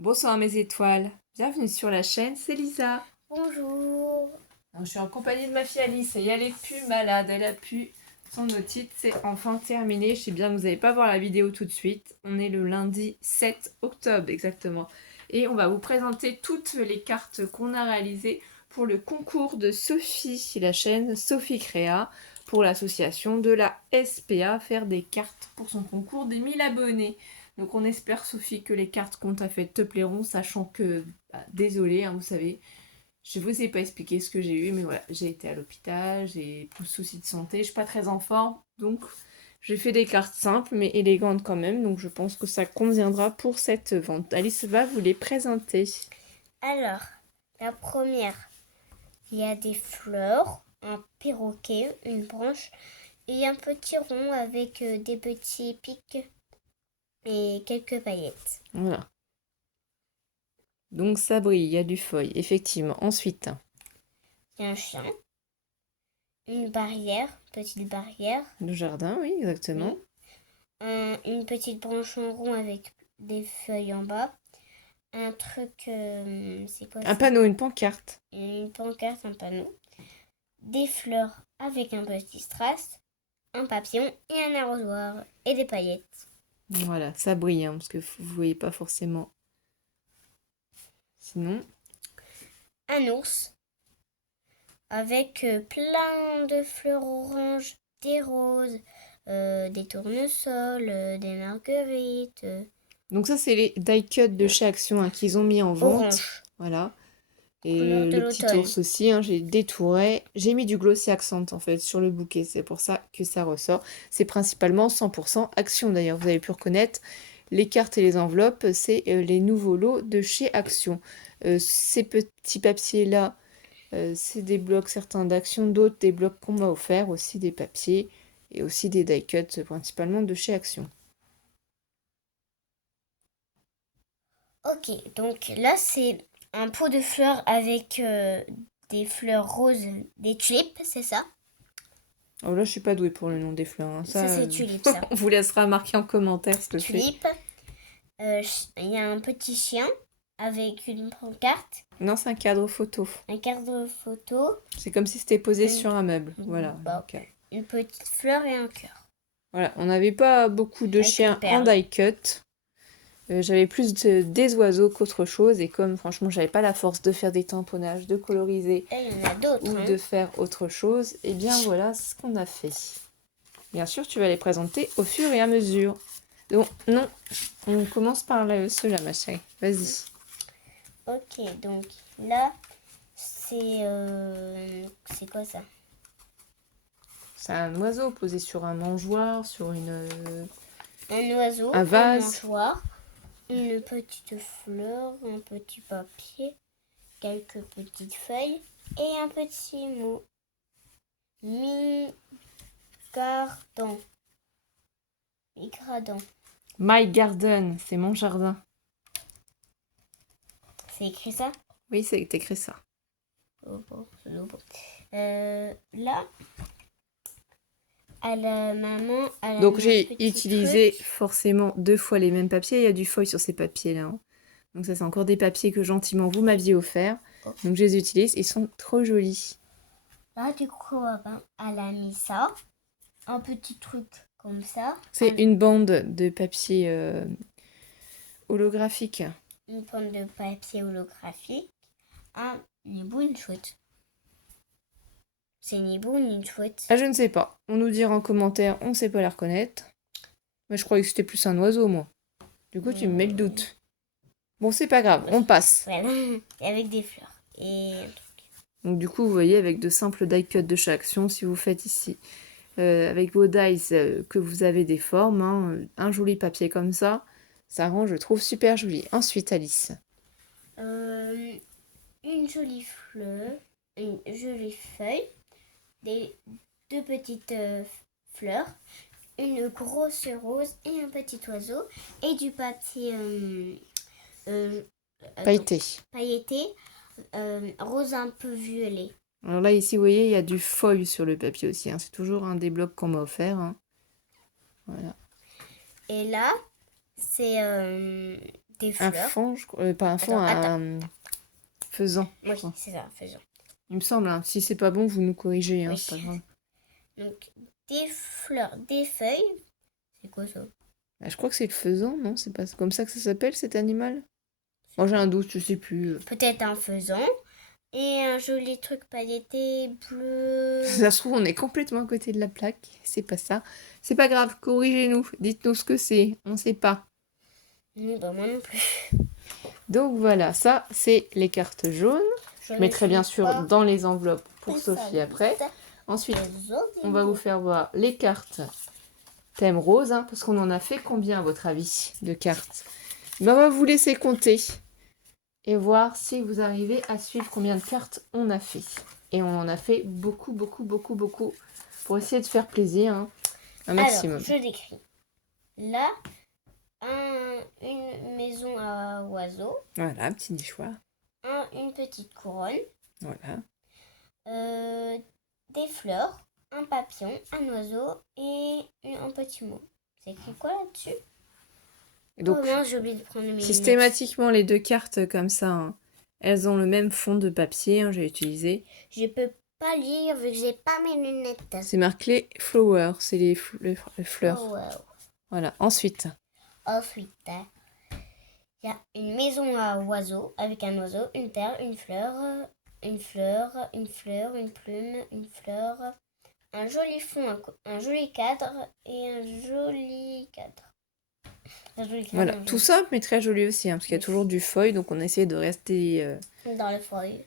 Bonsoir mes étoiles, bienvenue sur la chaîne, c'est Lisa. Bonjour. Alors, je suis en compagnie de ma fille Alice et elle est plus malade, elle a pu son otite, c'est enfin terminé. Je sais bien que vous n'allez pas voir la vidéo tout de suite. On est le lundi 7 octobre exactement. Et on va vous présenter toutes les cartes qu'on a réalisées pour le concours de Sophie, la chaîne Sophie Créa, pour l'association de la SPA, faire des cartes pour son concours des 1000 abonnés. Donc on espère Sophie que les cartes qu'on t'a faites te plairont, sachant que, désolé, hein, vous savez, je vous ai pas expliqué ce que j'ai eu, mais voilà, j'ai été à l'hôpital, j'ai plus de soucis de santé, je suis pas très en forme, donc j'ai fait des cartes simples mais élégantes quand même, donc je pense que ça conviendra pour cette vente. Alice va vous les présenter. Alors, la première, il y a des fleurs, un perroquet, une branche et un petit rond avec des petits pics et quelques paillettes. Voilà. Donc ça brille, il y a du feuille, effectivement. Ensuite, Il y a un chien, une barrière, petite barrière, le jardin, oui, exactement. oui. Une petite branche en rond avec des feuilles en bas. Un truc, c'est quoi Un ça? panneau, une pancarte. Une pancarte, un panneau. Des fleurs avec un petit strass, un papillon et un arrosoir et des paillettes. Voilà, ça brille, hein, parce que vous voyez pas forcément. Sinon, Un ours avec plein de fleurs oranges, des roses, des tournesols, des marguerites, donc ça c'est les die cuts de chez Action hein, qu'ils ont mis en vente. orange, Voilà. couleur Et de le petit l'automne. ours aussi, hein, j'ai détouré. J'ai mis du glossy accent en fait sur le bouquet, c'est pour ça que ça ressort. C'est principalement 100% Action d'ailleurs, vous avez pu reconnaître. Les cartes et les enveloppes, c'est les nouveaux lots de chez Action. Ces petits papiers-là, c'est des blocs certains d'Action, d'autres des blocs qu'on m'a offert, aussi des papiers et aussi des die cuts principalement de chez Action. Ok, donc là c'est un pot de fleurs avec des fleurs roses, des tulipes, c'est ça? Oh là, je suis pas douée pour le nom des fleurs, hein. Ça Ça, c'est tulipe, ça. on vous laissera marquer en commentaire ce que c'est. Tulipe. Il y a un petit chien avec une pancarte, Non, c'est un cadre photo. un cadre photo, C'est comme si c'était posé une, sur un meuble. Voilà. bah, Donc, une petite fleur et un cœur voilà. On n'avait pas beaucoup de avec une chiens en perle. die cut. J'avais plus des oiseaux qu'autre chose. Et comme franchement, j'avais pas la force de faire des tamponnages, de coloriser Et il y en a d'autres, ou hein. de faire autre chose, et bien voilà ce qu'on a fait. Bien sûr, tu vas les présenter au fur et à mesure. Donc, non, on commence par ceux-là, ma chérie. Vas-y. Ok, donc là, c'est quoi ça? C'est un oiseau posé sur un mangeoire, sur Un oiseau, un un vase. mangeoire, une petite fleur, un petit papier, quelques petites feuilles et un petit mot. Mi-gardant. Mi-gradant. My garden, c'est mon jardin. C'est écrit ça? Oui, c'est écrit ça. Oh, bon, c'est bon. Là, à la maman, elle a Donc mis un j'ai petit utilisé truc. forcément 2 fois les mêmes papiers. Il y a du foil sur ces papiers-là, hein. Donc ça, c'est encore des papiers que gentiment vous m'aviez offert. Oh. Donc je les utilise. Ils sont trop jolis. Là, du coup, elle a mis ça. Un petit truc comme ça. C'est une bande de papier holographique. Une bande de papier holographique. Un hibou, une chouette. C'est une hibou, une chouette. Ah, je ne sais pas. On nous dira en commentaire, on ne sait pas la reconnaître. Mais je croyais que c'était plus un oiseau, moi. Du coup, tu me mets le doute. Bon, c'est pas grave, on passe. Voilà. Et avec des fleurs. Et Donc du coup, vous voyez, avec de simples die cuts de chaque action, si vous faites ici avec vos dies que vous avez des formes, hein, un joli papier comme ça rend, je trouve, super joli. Ensuite, Alice. une jolie fleur, une jolie feuille, deux petites fleurs, une grosse rose et un petit oiseau et du papier Pailleté. pailleté rose un peu violet. Alors là, ici, vous voyez, il y a du foil sur le papier aussi, hein. C'est toujours un des blocs qu'on m'a offert, hein. Voilà. Et là, c'est des Un fleurs. faon, pas un faon, Attends, un faisan. je Oui, crois. c'est ça, faisons. Il me semble, hein. Si c'est pas bon, vous nous corrigez, hein, Oui. c'est pas grave. Donc, des fleurs, des feuilles. C'est quoi ça? Bah, je crois que c'est le faisan, non? C'est pas comme ça que ça s'appelle cet animal? Moi j'ai un doute, je sais plus. Peut-être un faisan. Et un joli truc pailleté bleu. Ça se trouve, on est complètement à côté de la plaque. C'est pas ça. C'est pas grave, corrigez-nous. Dites-nous ce que c'est. On sait pas. Non, bah moi non plus. Donc voilà, ça, c'est les cartes jaunes. Je mettrai bien sûr dans les enveloppes pour Sophie après. Ensuite, on va vous faire voir les cartes thème rose, hein, parce qu'on en a fait combien à votre avis de cartes? Ben, on va vous laisser compter et voir si vous arrivez à suivre combien de cartes on a fait. Et on en a fait beaucoup, beaucoup, beaucoup, beaucoup pour essayer de faire plaisir, hein, un maximum. Alors, je décris. Là, une maison à oiseaux. Voilà, petit nichoir. Une petite couronne. Voilà. Des fleurs, un papillon, un oiseau et un petit mot. C'est écrit quoi là-dessus? Et donc, oh mince, j'ai oublié de prendre mes systématiquement, les deux cartes comme ça, hein, elles ont le même fond de papier, hein, j'ai utilisé. Je peux pas lire vu que j'ai pas mes lunettes. C'est marqué flower, c'est les fleurs. Oh, wow. Voilà, ensuite. Ensuite, il y a une maison à oiseaux avec un oiseau, une perle, une fleur, une fleur, une plume, une fleur, un joli fond, un joli cadre et un joli cadre. Voilà, tout ça, mais très joli aussi, hein, parce qu'il y a toujours du feuille, donc on essaie de rester... dans le feuille.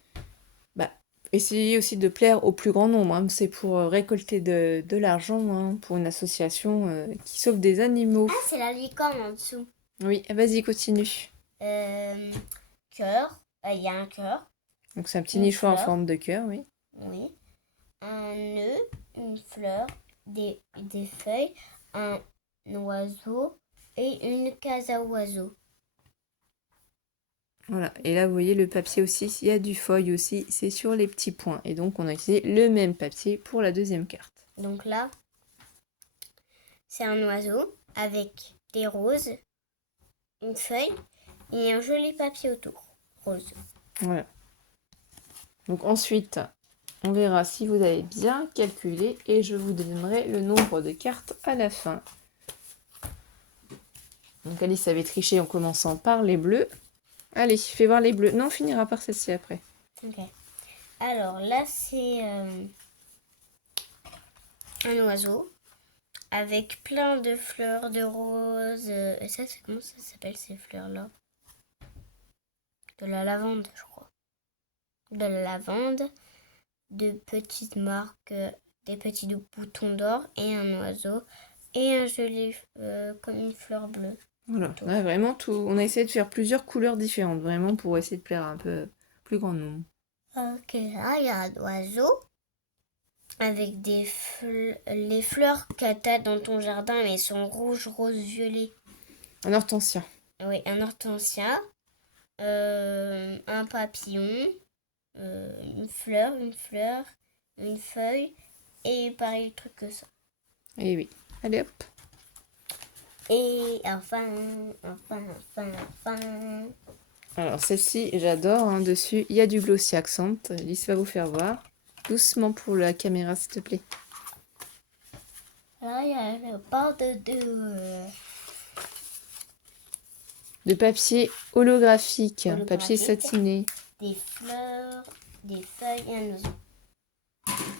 Bah, essayer aussi de plaire au plus grand nombre, hein. C'est pour récolter de l'argent, hein, pour une association qui sauve des animaux. Ah, c'est la licorne en dessous. Oui, vas-y, continue. Cœur, il y a un cœur. Donc c'est un petit Une nichoir en fleur. forme de cœur, oui. Oui. Un nœud, une fleur, des feuilles, un oiseau et une case à oiseaux. Voilà, et là vous voyez le papier aussi, il y a du feuille aussi, c'est sur les petits points. Et donc on a utilisé le même papier pour la deuxième carte. Donc là, c'est un oiseau avec des roses, une feuille et un joli papier autour, rose. Voilà. Donc ensuite, on verra si vous avez bien calculé et je vous donnerai le nombre de cartes à la fin. Donc Alice avait triché en commençant par les bleus. Allez, fais voir les bleus. Non, on finira par celle-ci après. Ok. Alors là, c'est un oiseau avec plein de fleurs, de roses. Et ça, c'est comment ça s'appelle ces fleurs-là? De la lavande, je crois. De la lavande, de petites marques, des petits boutons d'or et un oiseau et un joli comme une fleur bleue. Voilà, on a vraiment tout. On a essayé de faire plusieurs couleurs différentes, vraiment pour essayer de plaire à un peu plus grand nombre. Ok, là, il y a un oiseau avec les fleurs que tu as dans ton jardin, mais elles sont rouges, roses, violets. Un hortensia. Oui, un hortensia, un papillon, une fleur, une feuille et pareil truc que ça. Et oui. Allez hop. Et enfin. Alors celle-ci, j'adore. Hein, dessus, il y a du glossy accent. Alice va vous faire voir. Doucement pour la caméra, s'il te plaît. Là, il y a le bord de papier holographique, papier satiné. Des fleurs, des feuilles et un oiseau.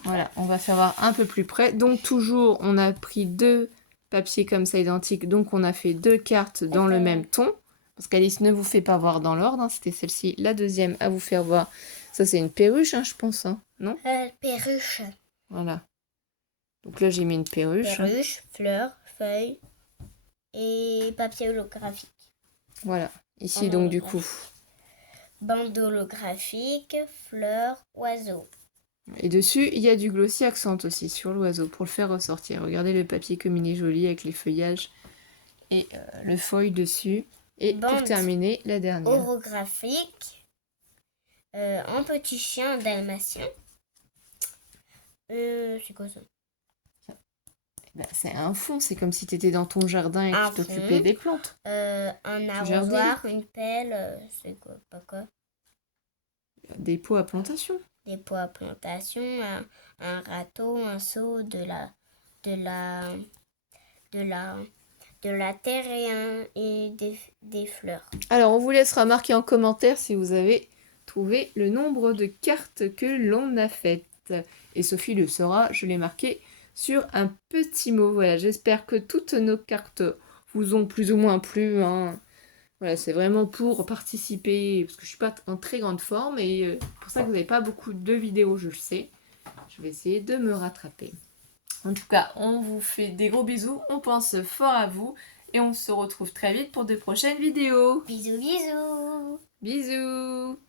Voilà, on va faire voir un peu plus près. Donc toujours, on a pris deux papiers comme ça identiques. Donc on a fait deux cartes dans le même ton. Parce qu'Alice ne vous fait pas voir dans l'ordre. Hein. C'était celle-ci, la deuxième à vous faire voir. Ça, c'est une perruche, hein, je pense. Hein, non Perruche. Voilà. Donc là, j'ai mis une perruche. Perruche, fleurs, feuilles et papier holographique. Voilà. Ici, donc, du coup. Bande holographique, fleurs, oiseau. Et dessus, il y a du glossy accent aussi sur l'oiseau pour le faire ressortir. Regardez le papier comme il est joli avec les feuillages et le feuille dessus. Et pour terminer, la dernière. Holographique, un petit chien dalmatien. C'est quoi ça? Bah, c'est un fond, c'est comme si tu étais dans ton jardin et Un que tu t'occupais fond. des plantes. Un jardines. arrosoir, une pelle, c'est quoi, pas quoi? Des pots à plantation. Des pots à plantation, un râteau, un seau, de la, de la, de la terre et des fleurs. Alors, on vous laissera marquer en commentaire si vous avez trouvé le nombre de cartes que l'on a faites. Et Sophie le saura, je l'ai marqué sur un petit mot. Voilà, j'espère que toutes nos cartes vous ont plus ou moins plu, hein. Voilà, c'est vraiment pour participer, parce que je suis pas en très grande forme, et pour ça que vous n'avez pas beaucoup de vidéos, je le sais. Je vais essayer de me rattraper. En tout cas, on vous fait des gros bisous, on pense fort à vous, et on se retrouve très vite pour de prochaines vidéos. Bisous, bisous! Bisous!